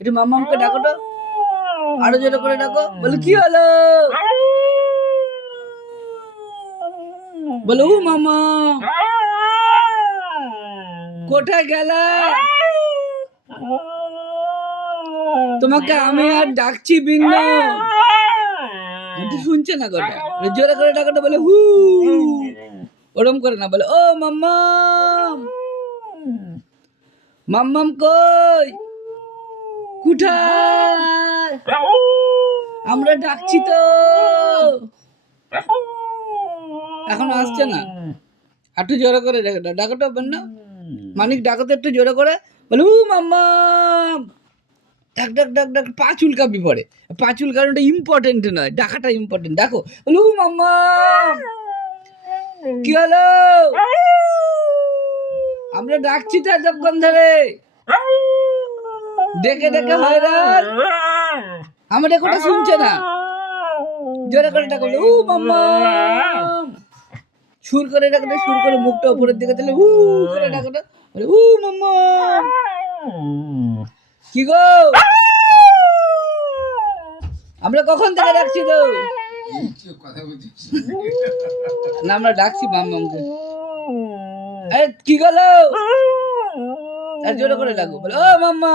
একটু মাম্মামকে ডাকো তো। আরও জোরে করে ডাকো। বলে কি হলো? বলে ও মামা কোথায় গেলা? তোমাকে আমি আর ডাকছি কিন্তু শুনছে না কথা জোরে করে ডাকোটা বলে হু। ওরম করে না বলে ও মাম্মাম মাম্মাম কই? কোথায় আমরা ডাকছি তো। এখন আসছে না? একটু জোরে করে ডাকো ডাকোটা না মানিক ডাকো তো একটু জোরে করে। বলে উ মাম্মাম ডাক ডাক ডাক ডাক পা চুলকাবি পড়ে পা চুলকানোটা ইম্পর্টেন্ট নয় ডাকাটা ইম্পর্টেন্ট দেখো বলে উ মাম্মাম কি হলো? আমরা ডাকছি তো এতক্ষণ ধরে। ডেকে ডেকে হয়রান আমাদের কথা শুনছে না। জোরে করে ডাকো উ, মাম্মা। সুর করে ডাকলে সুর করে মুখটা উপরের দিকে দিলে উ করে ডাকো বলে, উ, মাম্মা। কি গো? আমরা কখন থেকে ডাকছি তো? না, আমরা ডাকছি মাম্মামকে। আরে কি গেল আর জোরে করে ডাকো বলে, ও মাম্মা!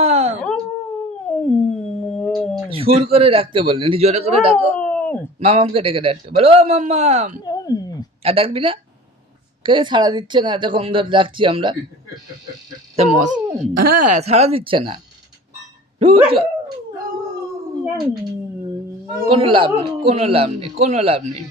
সুর করে ডাকতে বললেন জোরে করে ডাকো? মামামকে ডেকে ডাকতে বলো, ও মাম্মাম আর ডাকবি না? কে সাড়া দিচ্ছে না? এতক্ষণ ধরে ডাকছি আমরা। তা হ্যাঁ সাড়া দিচ্ছে না। কোনো লাভ নেই, কোনো লাভ নেই, কোনো লাভ নেই।